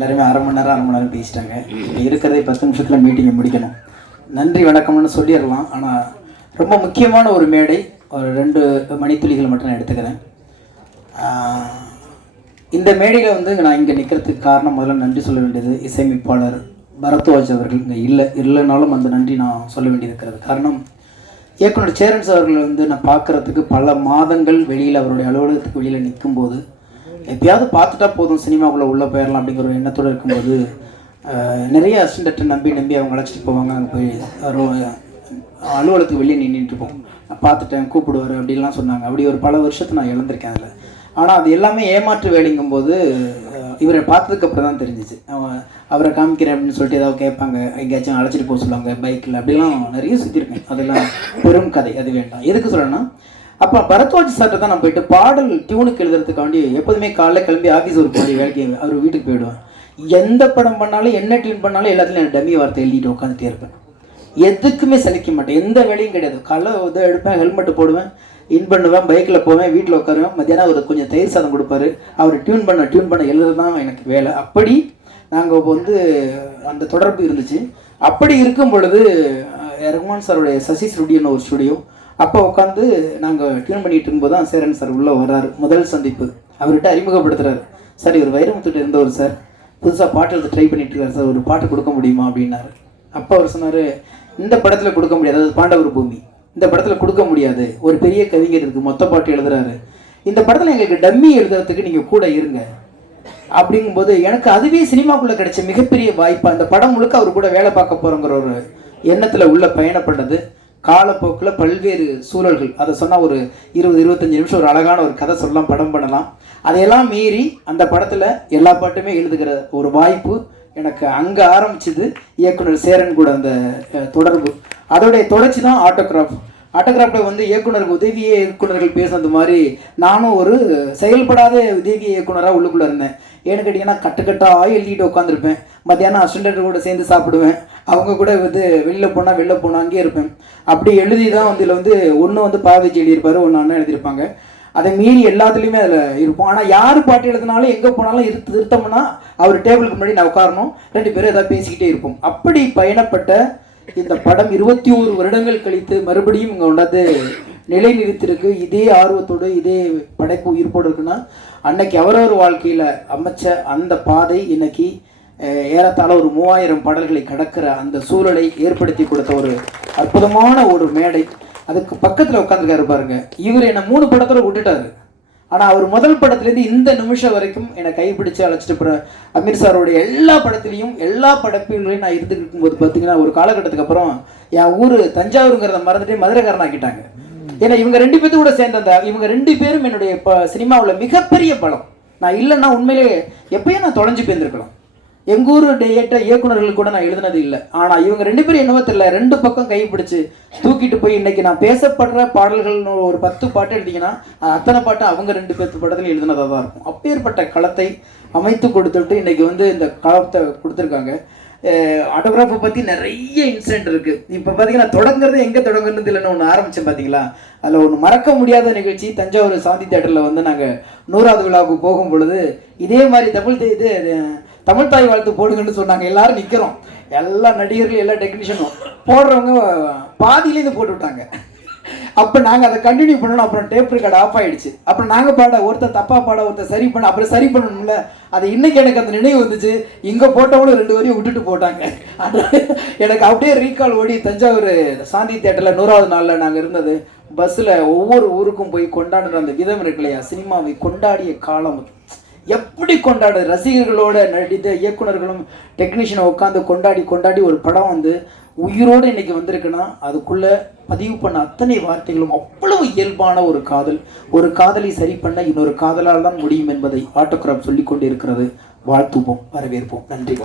எல்லாருமே அரை மணி நேரம் பேசிட்டாங்க. இப்போ இருக்கிறதே 10 நிமிஷத்தில் மீட்டிங்கை முடிக்கணும். நன்றி வணக்கம்னு சொல்லிடலாம். ஆனால் ரொம்ப முக்கியமான ஒரு மேடை, ஒரு 2 மணித்துளிகள் மட்டும் நான் எடுத்துக்கிறேன். இந்த மேடையில் வந்து நான் இங்கே நிற்கிறதுக்கு காரணம் முதல்ல நன்றி சொல்ல வேண்டியது இசையமைப்பாளர் பரத்வாஜ் அவர்கள். இங்கே இல்லைனாலும் அந்த நன்றி நான் சொல்ல வேண்டியது இருக்கிறது. காரணம், இயக்குனர் சேரன்ஸ் அவர்கள் வந்து நான் பார்க்குறதுக்கு பல மாதங்கள் வெளியில் அவருடைய அலுவலகத்துக்கு வெளியில் நிற்கும்போது எப்பயாவது பார்த்துட்டா போதும் சினிமாக்குள்ளே உள்ளே போயிடலாம் அப்படிங்கிற ஒரு எண்ணத்தோடு இருக்கும்போது நிறைய அசிஸ்டன்ட்டை நம்பி அவங்க அழைச்சிட்டு போவாங்க. அங்கே போய் அலுவலகத்துக்கு வெளியே நின்றுட்டுருப்போம். நான் பார்த்துட்டேன் கூப்பிடுவார் அப்படின்லாம் சொன்னாங்க. அப்படி ஒரு பல வருஷத்தை நான் இழந்திருக்கேன் அதில். ஆனால் அது எல்லாமே ஏமாற்று வேலைங்கும்போது இவரை பார்த்ததுக்கப்புறம் தான் தெரிஞ்சிச்சு. அவரை காமிக்கிறேன் அப்படின்னு சொல்லிட்டு ஏதாவது கேட்பாங்க, எங்கேயாச்சும் அழைச்சிட்டு போக சொல்லுவாங்க பைக்கில், அப்படிலாம் நிறைய சுற்றிருக்கேன். அதெல்லாம் பெரும் கதை, அது வேண்டாம். எதுக்கு சொல்லணும்னா, அப்போ பரத்வாஜ் சார்ட்ட தான் நான் போயிட்டு பாடல் டியூனுக்கு எழுதுறதுக்காண்டி எப்போதுமே காலைல கிளம்பி ஆஃபீஸ் ஒரு போய் வேலைக்கு அவர் வீட்டுக்கு போயிடுவேன். எந்த படம் பண்ணாலும் என்ன டியூன் பண்ணாலும் எல்லாத்துலையும் எனக்கு டம்மி வார்த்தை எழுதிட்டு உட்காந்துட்டே இருப்பேன். எதுக்குமே சலிக்க மாட்டேன், எந்த வேலையும் கிடையாது. காலைல இதை எடுப்பேன், ஹெல்மெட்டு போடுவேன், இன் பண்ணுவேன், பைக்கில் போவேன், வீட்டில் உட்காருவேன். மத்தியானம் அவர் கொஞ்சம் தயிர் சாதம் கொடுப்பாரு, அவர் டியூன் பண்ண எழுதுறது தான் எனக்கு வேலை. அப்படி நாங்கள் வந்து அந்த தொடர்பு இருந்துச்சு. அப்படி இருக்கும் பொழுது ரகுமான் சாருடைய சசி ஸ்டுடியோன்னு ஒரு ஸ்டுடியோ, அப்போ உட்காந்து நாங்கள் டியூன் பண்ணிகிட்டு இருக்கும்போது தான் சேரன் சார் உள்ளே வர்றாரு. முதல் சந்திப்பு. அவர்கிட்ட அறிமுகப்படுத்துகிறாரு. சார், இவர் வைரமுத்துட்டு இருந்தவர் சார், புதுசாக பாட்டு எழுத ட்ரை பண்ணிட்டு இருக்காரு சார், ஒரு பாட்டு கொடுக்க முடியுமா அப்படின்னாரு. அப்போ அவர் சொன்னார், இந்த படத்தில் கொடுக்க முடியாது, அதாவது பாண்டவர் பூமி, இந்த படத்தில் கொடுக்க முடியாது, ஒரு பெரிய கவிஞர் இருக்குது மொத்த பாட்டு எழுதுறாரு, இந்த படத்தில் எங்களுக்கு டம்மி எழுதுறதுக்கு நீங்கள் கூட இருங்க அப்படிங்கும்போது எனக்கு அதுவே சினிமாக்குள்ளே கிடைச்ச மிகப்பெரிய வாய்ப்பு. அந்த படம் முழுக்க அவர் கூட வேலை பார்க்க போகிறோங்கிற ஒரு எண்ணத்தில் உள்ள பயணப்பட்டது. காலப்போக்கில் பல்வேறு சூழல்கள், அதை சொன்னால் ஒரு 20-25 நிமிஷம் ஒரு அழகான ஒரு கதை சொல்லலாம், படம் பண்ணலாம். அதையெல்லாம் மீறி அந்த படத்தில் எல்லா பாட்டுமே எழுதுகிற ஒரு வாய்ப்பு எனக்கு அங்கே ஆரம்பிச்சது. இயக்குனர் சேரன் கூட அந்த தொடர்பு, அதோடைய தொடர்ச்சி தான் ஆட்டோகிராஃபில் வந்து இயக்குனருக்கு உதவி இயக்குனர்கள் பேசுனது மாதிரி நானும் ஒரு செயல்படாத உதவி இயக்குனராக உள்ளுக்குள்ளே இருந்தேன். ஏன்னு கேட்டிங்கன்னா, கட்டுக்கட்டாக எழுதிட்டு உட்காந்துருப்பேன். மத்தியானம் அசிஸ்டன்ட் கூட சேர்ந்து சாப்பிடுவேன், அவங்க கூட வந்து வெளில போனால் அங்கேயே இருப்பேன். அப்படி எழுதி தான் வந்து இதில் வந்து ஒன்று வந்து பாவேஜி எழுதியிருப்பார், ஒன்று அண்ணன் எழுதியிருப்பாங்க. அதை மீறி எல்லாத்துலேயுமே அதில் இருப்போம். ஆனால் யார் பாட்டு எழுதினாலும் எங்கே போனாலும் திருத்தம்னா அவர் டேபிளுக்கு முன்னாடி நான் உட்காரணும், 2 பேரும் ஏதாவது பேசிக்கிட்டே இருப்போம். அப்படி பயணப்பட்ட இந்த படம் 21 வருடங்கள் கழித்து மறுபடியும் இங்கே கொண்டாந்து நிலை நிறுத்திருக்கு. இதே ஆர்வத்தோடு இதே படைப்பு உயிர்ப்போடு இருக்குன்னா, அன்னைக்கு அவரவர் வாழ்க்கையில் அமைச்ச அந்த பாதை இன்னைக்கு ஏறத்தாழ ஒரு 3000 பாடல்களை கடக்கிற அந்த சூழலை ஏற்படுத்தி கொடுத்த ஒரு அற்புதமான ஒரு மேடை. அதுக்கு பக்கத்தில் உட்காந்துருக்காரு பாருங்க. இவர் என்னை 3 படத்தில் விட்டுட்டாரு. ஆனால் அவர் முதல் படத்துலேருந்து இந்த நிமிஷம் வரைக்கும் என்னை கைப்பிடிச்சு அழைச்சிட்டு போகிற அமீர் சாரோடைய எல்லா படத்துலையும் எல்லா படப்பிலையும் நான் இருந்துட்டு இருக்கும்போது பார்த்தீங்கன்னா, ஒரு காலகட்டத்துக்கு அப்புறம் என் ஊர் தஞ்சாவூருங்கிறத மறந்துட்டு மதுரைக்காரனாக்கிட்டாங்க. ஏன்னா இவங்க 2 பேர்த்து கூட சேர்ந்த இவங்க 2 பேரும் என்னுடைய சினிமாவில் மிகப்பெரிய பலம். நான் இல்லைன்னா உண்மையிலே எப்பயும் நான் தொலைஞ்சு போயிருந்துருக்கலாம். எங்கள் ஊர் இயக்குனர்கள் கூட நான் எழுதினது இல்லை. ஆனால் இவங்க 2 பேரும் என்னவோ தெரியல, 2 பக்கம் கைப்பிடிச்சு தூக்கிட்டு போய் இன்னைக்கு நான் பேசப்படுற பாடல்கள்னு ஒரு 10 பாட்டு எழுதிங்கன்னா அத்தனை பாட்டு அவங்க 2 பேர்த்து படத்தில் எழுதினதாக தான் இருக்கும். அப்பேற்பட்ட களத்தை அமைத்து கொடுத்துட்டு இன்னைக்கு வந்து இந்த களத்தை கொடுத்துருக்காங்க. ஆட்டோகிராஃபை பற்றி நிறைய இன்சிடென்ட் இருக்குது. இப்போ பார்த்தீங்கன்னா, தொடங்குறது எங்கே தொடங்குறது இல்லைன்னு ஒன்று ஆரம்பித்தேன் பார்த்தீங்களா. அதில் ஒன்று மறக்க முடியாத நிகழ்ச்சி, தஞ்சாவூர் சாந்தி தேட்டரில் வந்து நாங்கள் 100வது விழாவுக்கு போகும் பொழுது இதே மாதிரி தமிழ் தாய் வாழ்த்து போடுங்கன்னு சொன்னாங்க. எல்லாரும் நிற்கிறோம், எல்லா நடிகர்களும் எல்லா டெக்னீஷியனும் போடுறவங்க பாதியிலேருந்து போட்டு விட்டாங்க. அப்போ நாங்கள் அதை கண்டினியூ பண்ணணும். அப்புறம் டேப் ரெக்கார்டு ஆஃப் ஆகிடுச்சு. அப்புறம் நாங்கள் பாட ஒருத்தர் தப்பாக பாட ஒருத்தர் சரி பண்ண, அப்புறம் சரி பண்ணணும்ல. அது இன்னைக்கு எனக்கு அந்த நினைவு வந்துச்சு. இங்கே போட்டவங்களும் 2 வரையும் விட்டுட்டு போட்டாங்க. எனக்கு அப்படியே ரீகால் ஓடி தஞ்சாவூர் சாந்தி தேட்டரில் 100வது நாளில் நாங்கள் இருந்தது. பஸ்ஸில் ஒவ்வொரு ஊருக்கும் போய் கொண்டாடுற அந்த விதம் இருக்கு இல்லையா, சினிமாவை கொண்டாடிய காலம் எப்படி கொண்டாடுது. ரசிகர்களோட நடித்த இயக்குனர்களும் டெக்னீஷியனை உட்காந்து கொண்டாடி ஒரு படம் வந்து உயிரோடு இன்னைக்கு வந்திருக்குன்னா, அதுக்குள்ளே பதிவு பண்ண அத்தனை வார்த்தைகளும் அவ்வளவு இயல்பான ஒரு காதலை சரி பண்ண இன்னொரு காதலால் தான் முடியும் என்பதை ஆட்டோகிராஃப் சொல்லிக் கொண்டு இருக்கிறது. வாழ்த்துவோம், வரவேற்போம். நன்றி.